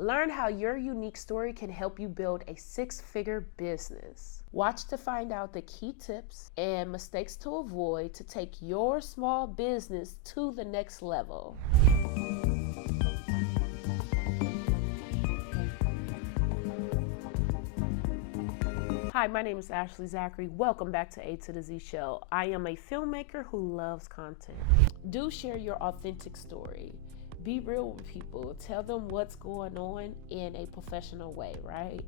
Learn how your unique story can help you build a six-figure business. Watch to find out the key tips and mistakes to avoid to take your small business to the next level. Hi, my name is Zachary. Welcome back to A to the Z Show. I am a filmmaker who loves content. Do share your authentic story. Be real with people. Tell them what's going on in a professional way, right?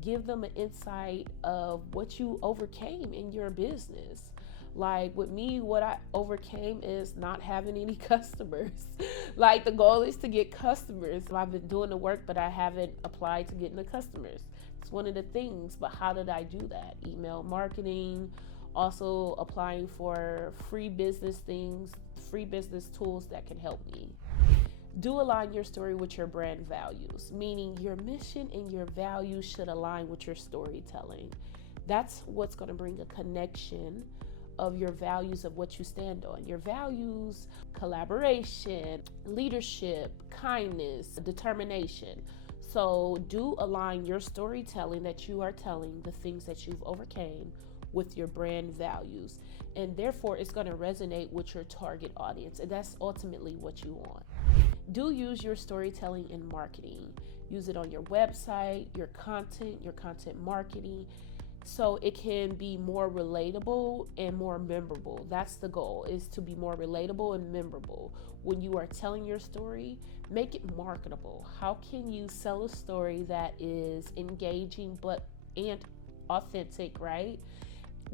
Give them an insight of what you overcame in your business. Like with me, what I overcame is not having any customers. Like the goal is to get customers. I've been doing the work, but I haven't applied to getting the customers. It's one of the things, but how did I do that? Email marketing, also applying for free business things, free business tools that can help me. Do align your story with your brand values, meaning your mission and your values should align with your storytelling. That's what's going to bring a connection of your values of what you stand on. Your values, collaboration, leadership, kindness, determination. So do align your storytelling that you are telling, the things that you've overcame, with your brand values. And therefore, it's going to resonate with your target audience. And that's ultimately what you want. Do use your storytelling in marketing. Use it on your website, your content marketing, so it can be more relatable and more memorable. That's the goal, is to be more relatable and memorable. When you are telling your story, make it marketable. How can you sell a story that is engaging and authentic, right?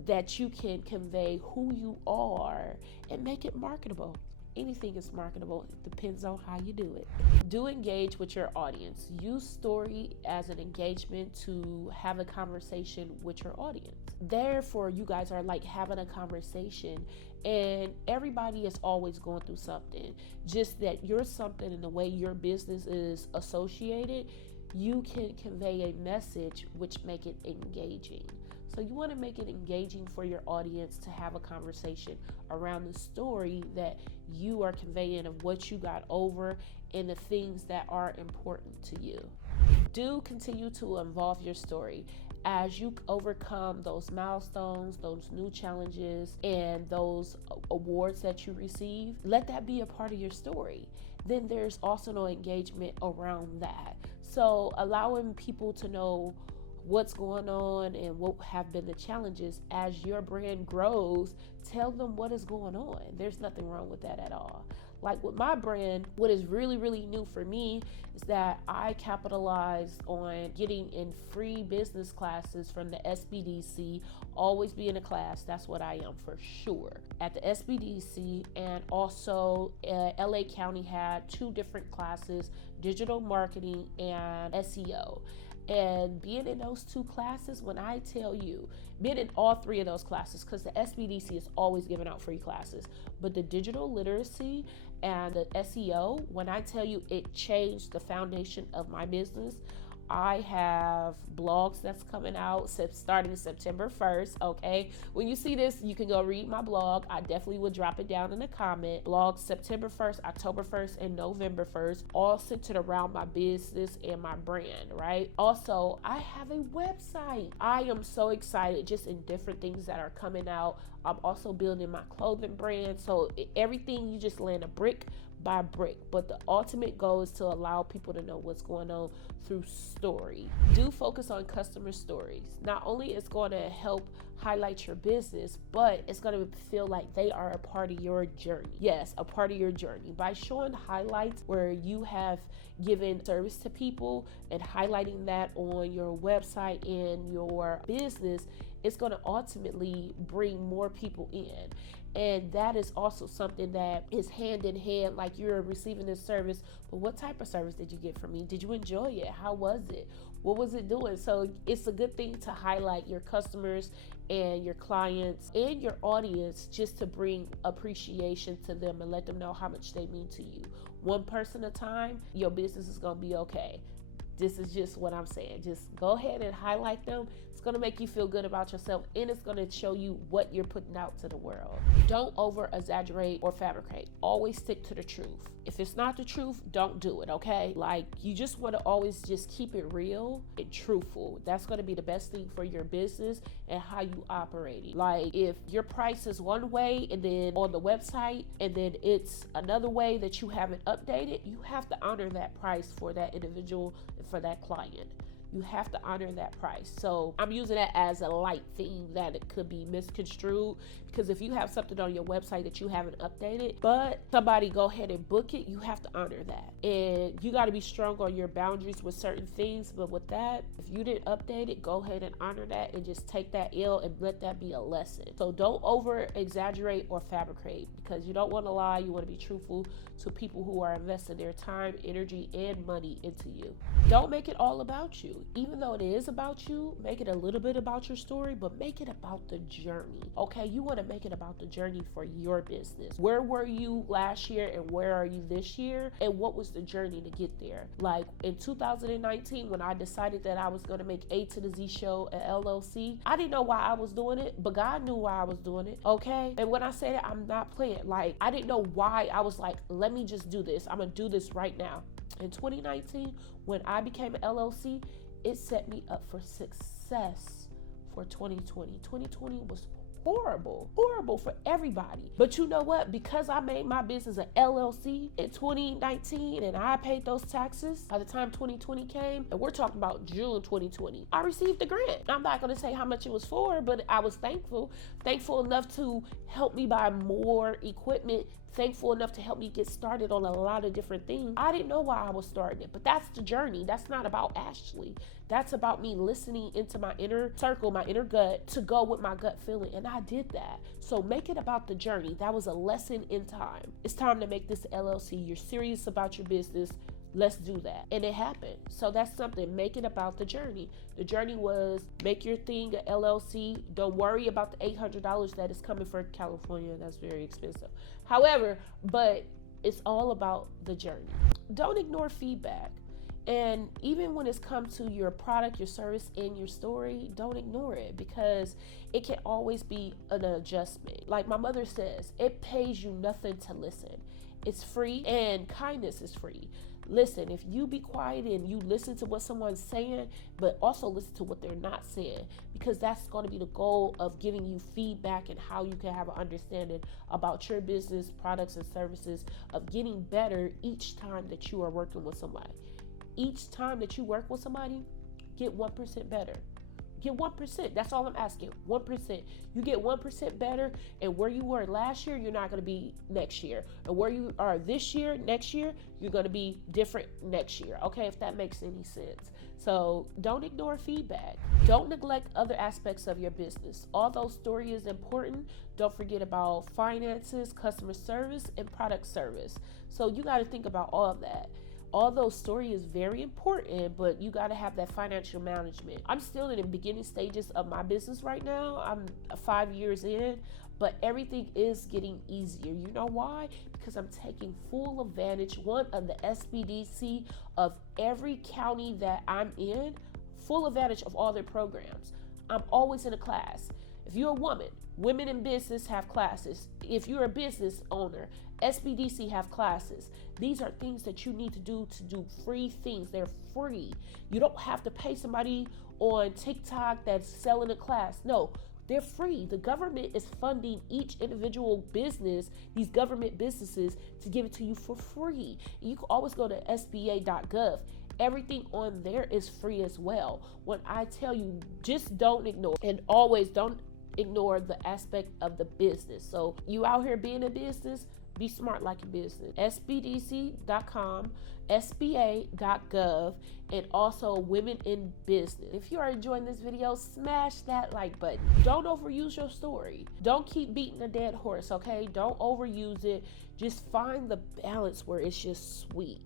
That you can convey who you are and make it marketable. Anything is marketable. It depends on how you do it. Do engage with your audience. Use story as an engagement to have a conversation with your audience. Therefore, you guys are like having a conversation, and everybody is always going through something. Just that you're something in the way your business is associated, you can convey a message which make it engaging. So you want to make it engaging for your audience to have a conversation around the story that you are conveying of what you got over and the things that are important to you. Do continue to evolve your story as you overcome those milestones, those new challenges, and those awards that you receive. Let that be a part of your story. Then there's also no engagement around that. So allowing people to know what's going on and what have been the challenges as your brand grows. Tell them what is going on. There's nothing wrong with that at all. Like with my brand, what is really, really new for me is that I capitalized on getting in free business classes from the SBDC. Always be in a class. That's what I am for sure. At the SBDC, and also LA County had 2 different classes, digital marketing and SEO. And being in those 2 classes, when I tell you, being in all 3 of those classes, because the SBDC is always giving out free classes, but the digital literacy and the SEO, when I tell you it changed the foundation of my business. I have blogs that's coming out starting September 1st, okay? When you see this, you can go read my blog. I definitely will drop it down in the comment. Blogs September 1st, October 1st, and November 1st, all centered around my business and my brand, right? Also, I have a website. I am so excited just in different things that are coming out. I'm also building my clothing brand. So everything, you just land a brick by brick, but the ultimate goal is to allow people to know what's going on through story. Do focus on customer stories. Not only is going to help highlight your business, but it's going to feel like they are a part of your journey. Yes, a part of your journey. By showing highlights where you have given service to people and highlighting that on your website and your business, it's going to ultimately bring more people in. And that is also something that is hand in hand, like you're receiving this service, but what type of service did you get from me? Did you enjoy it? How was it? What was it doing? So it's a good thing to highlight your customers and your clients and your audience, just to bring appreciation to them and let them know how much they mean to you. One person at a time, your business is going to be okay. This is just what I'm saying. Just go ahead and highlight them. It's going to make you feel good about yourself, and it's going to show you what you're putting out to the world. Don't over exaggerate or fabricate. Always stick to the truth. If it's not the truth, don't do it, okay? Like, you just want to always just keep it real and truthful. That's going to be the best thing for your business and how you operate. Like, if your price is one way and then on the website and then it's another way that you haven't updated, you have to honor that price for that individual and for that client. You have to honor that price. So I'm using that as a light thing that it could be misconstrued, because if you have something on your website that you haven't updated, but somebody go ahead and book it, you have to honor that. And you got to be strong on your boundaries with certain things. But with that, if you didn't update it, go ahead and honor that and just take that ill and let that be a lesson. So don't over exaggerate or fabricate, because you don't want to lie. You want to be truthful to people who are investing their time, energy, and money into you. Don't make it all about you. Even though it is about you, make it a little bit about your story, but make it about the journey. Okay, you want to make it about the journey for your business. Where were you last year and where are you this year? And what was the journey to get there? Like in 2019, when I decided that I was going to make A to the Z Show at LLC, I didn't know why I was doing it, but God knew why I was doing it. Okay, and when I say that, I'm not playing. Like, I didn't know why. I was like, let me just do this. I'm gonna do this right now. In 2019, when I became an LLC, it set me up for success for 2020. 2020 was horrible for everybody. But you know what? Because I made my business an LLC in 2019 and I paid those taxes, by the time 2020 came, and we're talking about June 2020, I received the grant. I'm not going to say how much it was for, but I was thankful enough to help me buy more equipment, thankful enough to help me get started on a lot of different things. I didn't know why I was starting it, but that's the journey. That's not about Ashley. That's about me listening into my inner circle, my inner gut, to go with my gut feeling. And I did that. So make it about the journey. That was a lesson in time. It's time to make this LLC. You're serious about your business. Let's do that. And it happened. So that's something. Make it about the journey. The journey was make your thing a LLC. Don't worry about the $800 that is coming for California. That's very expensive. However, but it's all about the journey. Don't ignore feedback. And even when it's come to your product, your service, and your story, don't ignore it, because it can always be an adjustment. Like my mother says, it pays you nothing to listen. It's free, and kindness is free. Listen, if you be quiet and you listen to what someone's saying, but also listen to what they're not saying, because that's going to be the goal of giving you feedback and how you can have an understanding about your business, products, and services, of getting better each time that you are working with somebody. Each time that you work with somebody, get 1% better. Get 1%. That's all I'm asking. 1%. You get 1% better, and where you were last year, you're not going to be next year. And where you are this year, next year, you're going to be different next year. Okay, if that makes any sense. So don't ignore feedback. Don't neglect other aspects of your business. Although story is important, don't forget about finances, customer service, and product service. So you got to think about all of that. Although story is very important, but you got to have that financial management. I'm still in the beginning stages of my business right now. I'm 5 years in, but everything is getting easier. You know why? Because I'm taking full advantage, one, of the SBDC of every county that I'm in, full advantage of all their programs. I'm always in a class. If you're a woman, women in business have classes. If you're a business owner, SBDC have classes. These are things that you need to do free things. They're free. You don't have to pay somebody on TikTok that's selling a class. No, they're free. The government is funding each individual business, these government businesses, to give it to you for free. You can always go to sba.gov. Everything on there is free as well. When I tell you, just don't ignore, and always don't ignore the aspect of the business. So you out here being a business, be smart like a business. SBDC.com, SBA.gov, and also Women in Business. If you are enjoying this video, smash that like button. Don't overuse your story. Don't keep beating a dead horse, okay? Don't overuse it. Just find the balance where it's just sweet.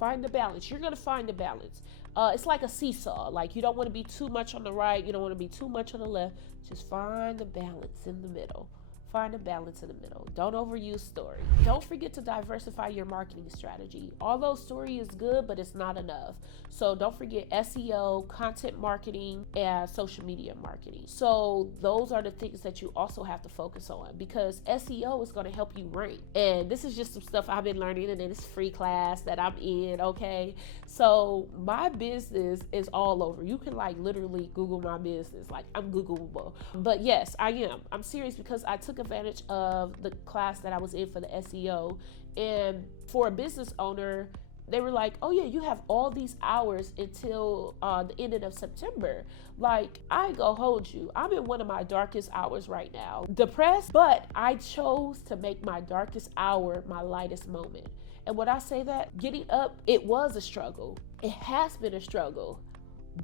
Find the balance. You're gonna find the balance. It's like a seesaw. Like, you don't want to be too much on the right, you don't want to be too much on the left. Just find the balance in the middle. Find a balance in the middle. Don't overuse story. Don't forget to diversify your marketing strategy. Although story is good, but it's not enough. So don't forget SEO, content marketing, and social media marketing. So those are the things that you also have to focus on, because SEO is going to help you rank. And this is just some stuff I've been learning in this free class that I'm in, okay? So my business is all over. You can like literally Google my business. Like, I'm Googleable. But yes, I am. I'm serious, because I took advantage of the class that I was in for the SEO. And for a business owner, they were like, oh yeah, you have all these hours until the ending of September. Like, I ain't gonna hold you. I'm in one of my darkest hours right now. Depressed, but I chose to make my darkest hour my lightest moment. And when I say that, getting up, it was a struggle. It has been a struggle,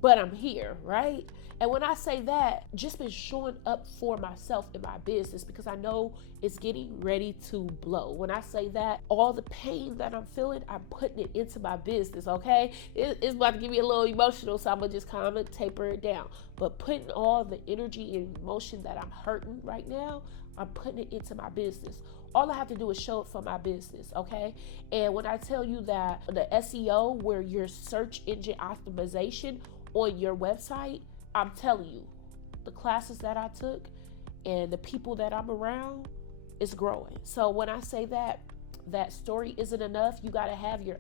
but I'm here, right? And when I say that, just been showing up for myself in my business, because I know it's getting ready to blow. When I say that, all the pain that I'm feeling, I'm putting it into my business, okay? It's about to get me a little emotional, so I'm gonna just kind of taper it down. But putting all the energy and emotion that I'm hurting right now, I'm putting it into my business. All I have to do is show up for my business, okay? And when I tell you that the SEO, where your search engine optimization on your website, I'm telling you, the classes that I took and the people that I'm around is growing. So when I say that story isn't enough, you got to have your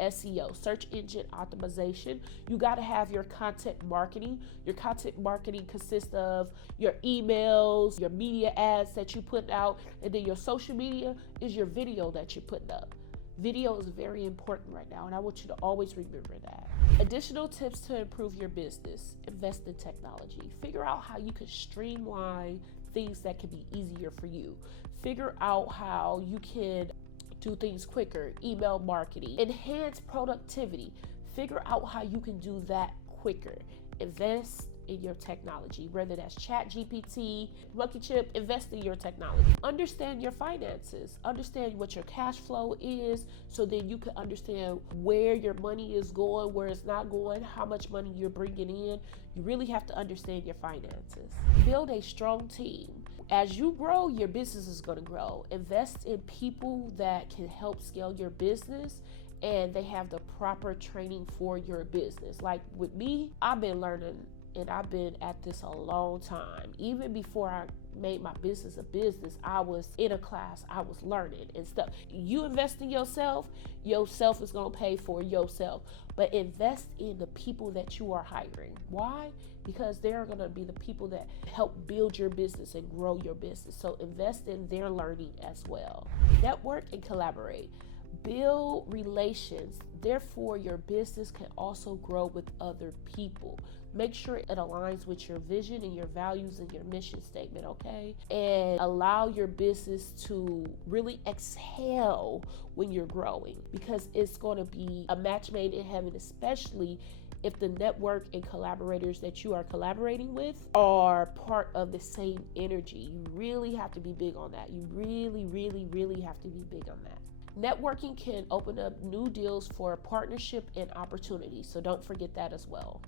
SEO, search engine optimization. You got to have your content marketing. Your content marketing consists of your emails, your media ads that you put out, and then your social media is your video that you're putting up. Video is very important right now, and I want you to always remember that. Additional tips to improve your business: invest in technology. Figure out how you can streamline things that can be easier for you. Figure out how you can do things quicker. Email marketing, enhance productivity. Figure out how you can do that quicker. Invest in your technology, whether that's ChatGPT, Monkey Chip. Invest in your technology. Understand your finances. Understand what your cash flow is, so then you can understand where your money is going, where it's not going, how much money you're bringing in. You really have to understand your finances. Build a strong team. As you grow, your business is going to grow. Invest in people that can help scale your business, and they have the proper training for your business. Like with me, I've been learning, and I've been at this a long time. Even before I made my business a business, I was in a class, I was learning and stuff. You invest in yourself is gonna pay for yourself. But invest in the people that you are hiring. Why? Because they're gonna be the people that help build your business and grow your business. So invest in their learning as well. Network and collaborate. Build relations. Therefore, your business can also grow with other people. Make sure it aligns with your vision and your values and your mission statement, okay? And allow your business to really exhale when you're growing, because it's going to be a match made in heaven, especially if the network and collaborators that you are collaborating with are part of the same energy. You really have to be big on that. You really, really, really have to be big on that. Networking can open up new deals for partnership and opportunity, so don't forget that as well.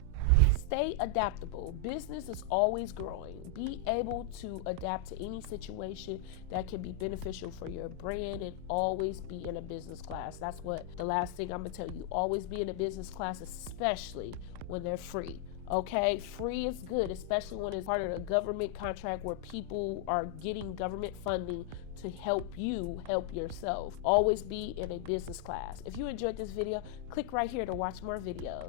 Stay adaptable. Business is always growing. Be able to adapt to any situation that can be beneficial for your brand, and always be in a business class. That's what the last thing I'm gonna tell you. Always be in a business class, especially when they're free. Okay, free is good, especially when it's part of a government contract where people are getting government funding to help you help yourself. Always be in a business class. If you enjoyed this video, click right here to watch more videos.